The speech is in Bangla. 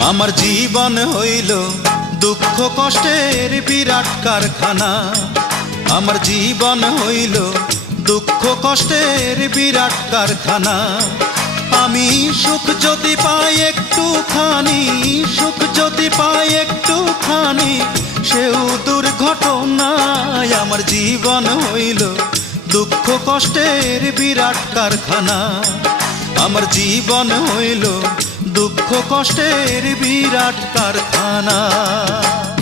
আমার জীবন হইল দুঃখ কষ্টের বিরাট কারখানা। আমার জীবন হইল দুঃখ কষ্টের বিরাট কারখানা। আমি সুখ যদি পাই একটুখানি, সুখ যদি পাই একটুখানি, সেও দুর্ঘটনায়। আমার জীবন হইল দুঃখ কষ্টের বিরাট কারখানা। আমার জীবন হইল দুঃখ কষ্টের বিরাট কারখানা।